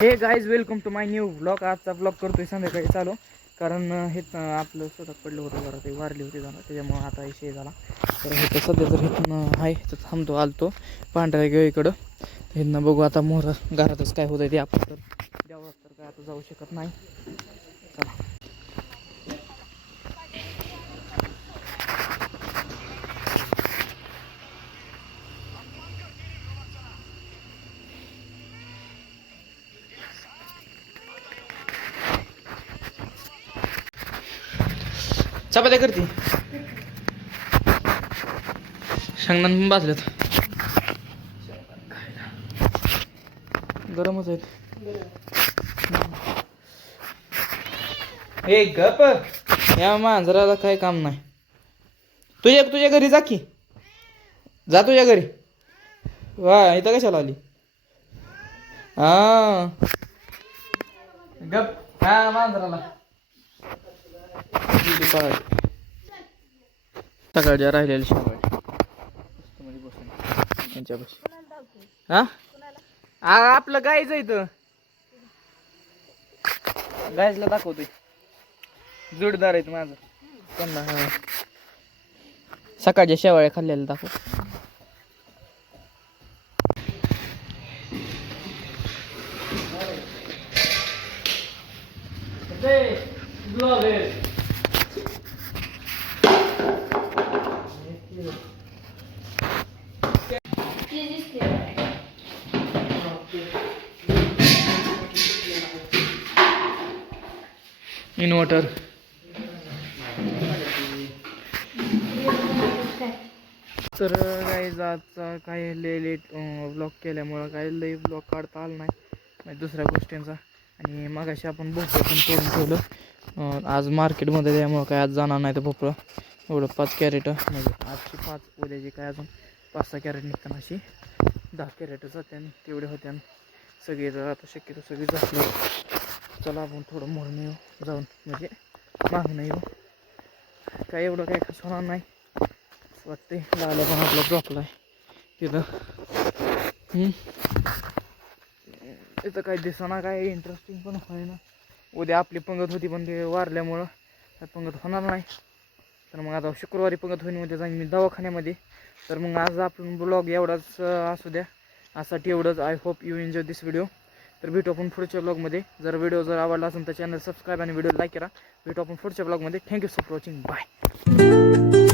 हे guys welcome to my new blog. आजचा blog करतोय संध्याकाळी चालू, कारण हे आपलं स्वतः पडलं होतं जरा, ते वारली होती जरा, त्याच्यामुळं आता विषय झाला. तर हे तर सध्या जर इथून आहे तर थांबतो आलतो पांढऱ्या गेळीकडं. इथनं बघू आता मोहर घरातच काय होतं ते. आपण तर देवळात तर काय आता जाऊ शकत नाही. चला चपात्या करते, शेंगदाणे पण भाजलेत, गरमच आहेत. हे गप, या मांजराला काय काम नाही. तुझ्या घरी जा की, जा तुझ्या घरी. वा इथं कशाला आली? हा गप, हा मांजराला सकाळच्या राहिलेल्या शेवळे मध्ये बसून त्यांच्यापाशी. हा आपलं गायचं इथं, गायला दाखवतोय, जोडदार आहेत माझं त्यांना. हा सकाळच्या शेवाळ्या खाल्लेल्या दाखव. इन्व्हर्टर तर काही जातचा काही लेट ब्लॉग केल्यामुळं काही लई ब्लॉग काढता आला नाही, म्हणजे दुसऱ्या गोष्टींचा. आणि मगाशी आपण भोपळं पण तोडून ठेवलं आज मार्केटमध्ये, त्यामुळं काय आज जाणार नाही तर भोपळं एवढं 5 कॅरेट, म्हणजे आजची 5, उद्याची काय अजून 5-6 कॅरेट निघताना अशी 10 कॅरेट जाते. आणि तेवढे होते आणि सगळे जर आता शक्यतो सगळी जातले. चला आपण थोडं मोडून येऊ जाऊन, म्हणजे मागणं येऊ. काय एवढं काय खास होणार नाही वाटते. लावलं पण आपला झोपला आहे तिथं. तिथं काही दिसना, काय इंटरेस्टिंग पण होईना. उद्या आपली पंगत होती पण ते वारल्यामुळं काय पंगत होणार नाही. तर मग आता शुक्रवारी पंगत होईन, उद्या जाईन मी दवाखान्यामध्ये. तर मग आज आपण ब्लॉग एवढाच असू द्या, यासाठी एवढंच. I hope you enjoy this video. तर भेटू आपण पुढच्या ब्लॉगमध्ये. जर व्हिडिओ आवडला असेल तर चॅनल सबस्क्राईब आणि व्हिडिओ लाईक करा. भेटू आपण पुढच्या ब्लॉगमध्ये. Thank you for watching, bye.